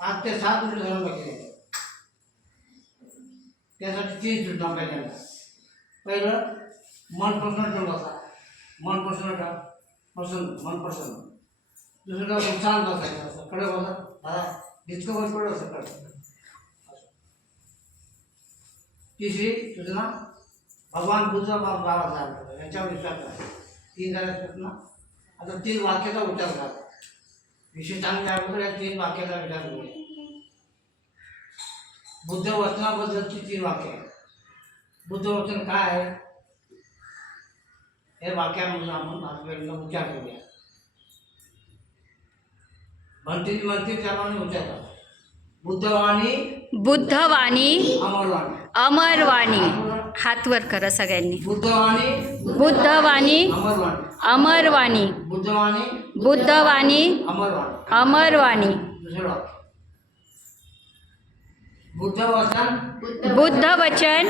5 ते 7 मिनिटं धरून बघायचं. त्यासाठी 3 सूचना पाहिजे. पहिलं मन प्रसन्न ठेवून बसा. मन प्रसन्न ठेवा. मन प्रसन्न. दुसरं शांत बसायचं. असं कडे बसा. जितकं वर पडलं असं कडे. तिसरी सूचना भगवान बुद्ध बाबासाहेब यांच्यावर विश्वास करा. 3 झाल्या सूचना. आता 3 वाक्याचा उच्चार करा. विषय चांगले अगोदर या 3 वाक्याचा विचार करूया. बुद्ध वचनाबद्दलची 3 वाक्य. बुद्ध वचन काय आहे हे वाक्यामधून आपण आपल्याला उच्चार करूया. म्हणतील त्याप्रमाणे उच्चार करा. बुद्धवाणी बुद्धवाणी अमरवाणी. अमरवाणी. हात वर करा सगळ्यांनी. बुद्धवाणी बुद्धवाणी अमरवाणी. अमरवाणी. बुद्धवाणी बुद्धवाणी अमरवाणी. अमरवाणी. दुसरं वाक्य. बुद्धवचन बुद्धवचन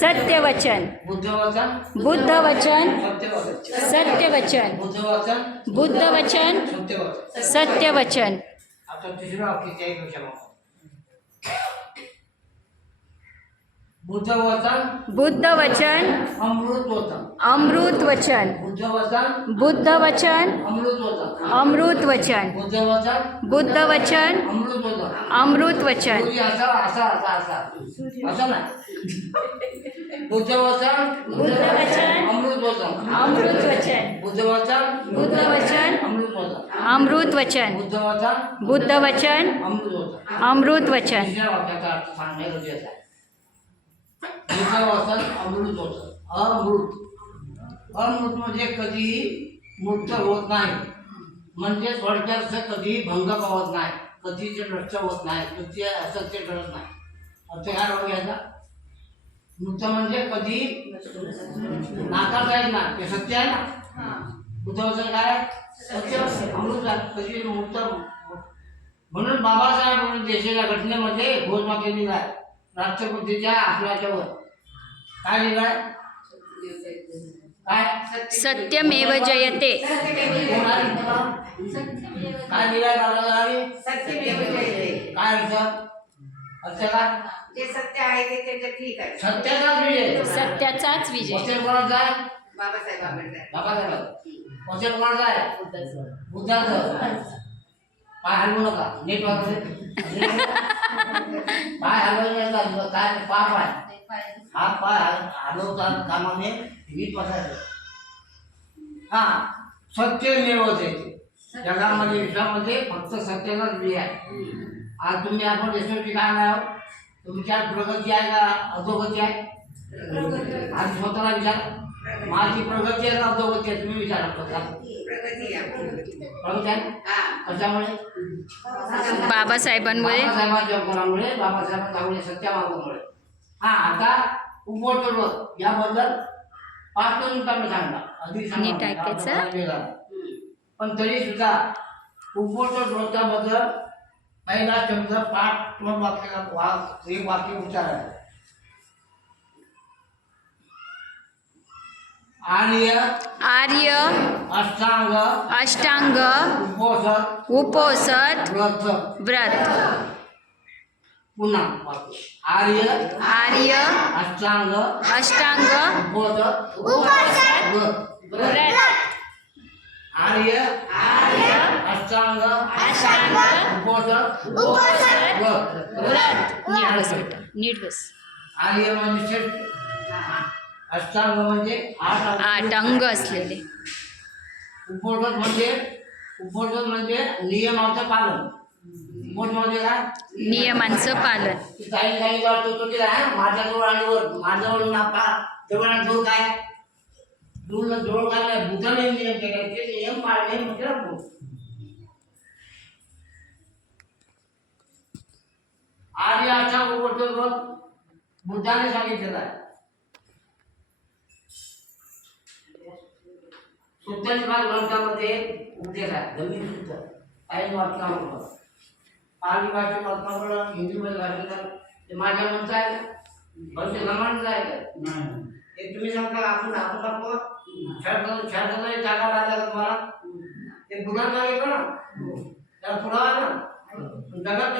सत्यवचन. बुद्धवचन बुद्धवचन सत्यवचन. सत्यवचन. बुद्धवचन बुद्धवचन सत्यवचन. सत्यवचन. आता तिसरं वाक्य त्या एक लक्षात ठेवा. बुद्धवचन बुद्धवचन अमृतवचन. अमृतवचन. बुद्धवचन बुद्धवचन अमृतवचन. अमृतवचन. बुद्धवचन बुद्धवचन अमृतवचन. अमृतवचन. सूर्य असा असं नाही. बुद्धवचन बुद्धवचन अमृतवचन. अमृतवचन. बुद्धवचन बुद्धवचन अमृतवचन. अमृतवचन. बुद्धवचन बुद्धवचन अमृतवचन. अमृतवचन. तिसऱ्या वाक्याचा अर्थ सांगणे गरजेचं आहे. बुद्धवचन अमृतवचन. अमृत म्हणजे कधीही मुक्त होत नाही. म्हणजे थोडक्यात कधी भंग पावत नाही. कधी ते नष्ट होत नाही. कधी असं ते घडत नाही. अर्थ काय बघायचा. मुक्त म्हणजे कधी नाकारता येत नाही. ते सत्य आहे ना. बुद्धवचन काय सत्य अमृत आहे. कधी मुक्त. म्हणून बाबासाहेब म्हणून देशाच्या घटनेमध्ये घोषवाक्य लिहिलाय. राष्ट्रपतीच्या आसनाच्यावर काय लिहिलाय. काय सत्यमेव जयते. काय लिहिलाय बाबासाहेबांनी. सत्यमेव जयते. काय अर्थ. अर्थ काय. जे सत्य आहे ते ठीक आहे. सत्याचाच विजय. सत्याचाच विजय. वचन कोणाचं आहे. बाबासाहेब आंबेडकर. बाबासाहेब. वचन कोणाचं आहे. बुद्धाचं. पाय हलवू नका. नीट वागले. पाय हलवायचं काय पाप आहे. हा पाय हलवताना कामाने नीट वाचायचं. हा सत्यमेव जयते. जगामध्ये विश्वामध्ये फक्त सत्याचाच विजय आहे. आज तुम्ही आपण यशस्वी काय नाही आहोत. तुमच्या प्रगती आहे का अधोगती आहे. आज स्वतःला विचार. माझी प्रगती आहे का अधोगती आहे. तुम्ही विचारा. प्रगती आहे. कशामुळे. बाबासाहेबांमुळे. बाबासाहेबांच्या गुणामुळे. बाबासाहेबांच्या सत्यामार्गामुळे. हा आता उपवचन याबद्दल 5 मिनिटांनी सांगता. अधिक नीट ऐकायचं. पण तरी सुद्धा उपवचन ग्रंथाबद्दल पहिला शब्द पाठ 2 वाक्याचा एक वाक्य उच्चार आहे. आर्य अष्टांग अष्टांग उपोषण उपोषण व्रत. व्रत. पुन्हा वाक्य. आर्य अष्टांग अष्टांग उपोषण व्रत. व्रत. आर्य अष्टांग उपोषण व्रत. नीट बस बेटा. नीट बस. आर्य म्हणजे श्रेष्ठ. अष्टांग म्हणजे 8 अंग असलेले. उपोषण म्हणजे नियमाचं पालन. उपोषण म्हणजे काय. नियमांचं पालन. काही वाटतो की माझ्याजवळ आणि वर माझ्याजवळ नापा जवळ जवळ काय जवळ काय बुद्धाने नियम केले. ते नियम पाळणे म्हणजे आर्य अष्टांग उपोषण व्रत बुद्धाने सांगितलेलं आहे. सूत्रांच्या ग्रंथामध्ये उपदेश आहे. जमीन सूत्र काही वाचनावर पाली भाषेत वाचनावर हिंदीमध्ये भाषेत ते माझ्या म्हणत आहे. म्हणजे लमानच आहे. हे तुम्ही सांगता आपण करतो. छात्र जागा लागला तुम्हाला ते पुन्हा झाले का ना. त्याला पुरावा ना. जगात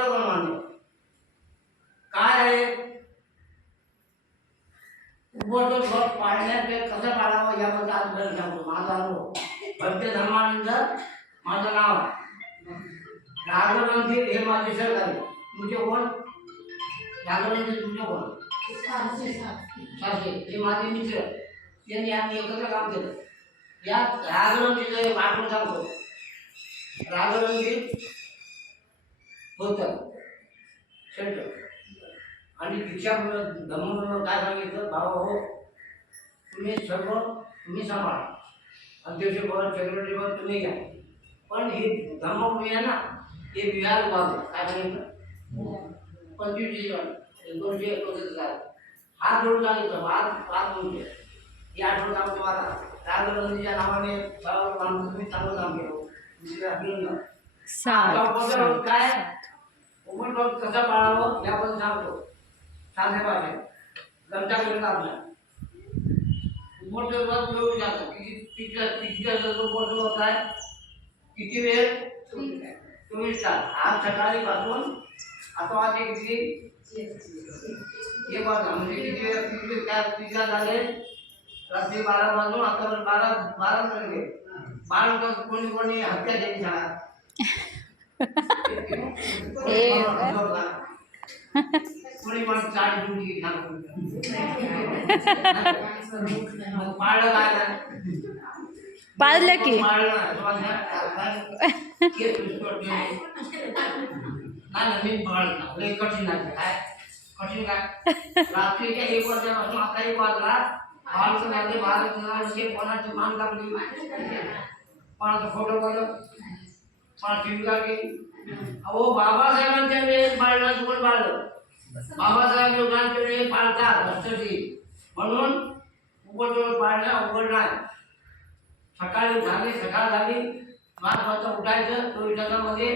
आपल्याला सांगतो माझा अनुभव भक्ती धर्मानंद माझं नाव आहे. राघवनंदी हे माझे सहकारी. तुमचे कोण? राघवनंदी तुमचे कोण? सासे हे माझे मित्र. त्यांनी आम्ही एकत्र काम केलं. या राघवनंदीचं एक आठवण सांगतो. राघवनंदी होतं सेंटर आणि दीक्षा धर्म काय सांगितलं, भाऊ हो तुम्ही सर्व तुम्ही सांभाळा, अध्यक्षपद सेक्रेटरीपद तुम्ही घ्या, पण हे धर्मभूमी आहे ना हे विहार बाजू काय सांगितलं 25 डिसेंबर 1931 हात जोडून सांगितलं. हात जोडून ही आठवण सांगतो मला. राघवनंदीच्या नावाने तुम्ही चांगलं काम केलं. सात काय उमटवाद कसा पाळावं याबद्दल सांगतो. साधे पाहिजे गमचा करून आपल्या उमटवाद मिळवून जातं. किती आहे किती वेळ 24 तास. आज सकाळी पासून आता वाजले किती 1 वाजता म्हणजे किती वेळ काय झाले रात्री 12 वाजून आता 12 झाले. 12 कोणी हत्या केली सांगा. कोणी पण चाळी जुडी पाळलं काय पाळलं की नाही मी पाळलं कठीण आहे. काय कठीण काय रात्रीच्या 1 वाजल्यापासून आता 1 वाजला बाळचं लागले. बाळचे कोणाची मान कापली, कोणाचा फोटो काढलं, कोणाची विका केली. अहो बाबासाहेबांच्या वेळेस पाळणं कोण पाळलं? बाबासाहेब लोकांच्या वेळेस पाळतात भ्रष्टाचारी म्हणून उघड पाळणं अवघड नाही. सकाळी झाली सकाळ झाली 5 वाजता उठायचं. 24 तासामध्ये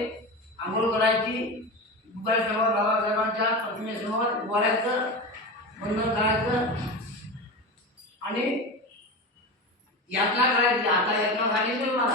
आंघोळ करायची. दुपारसमोर बाबासाहेबांच्या प्रतिमेसमोर उभारायचं, वंदन करायचं आणि यात्रा करायची. आता यात्रा झाली नाही मला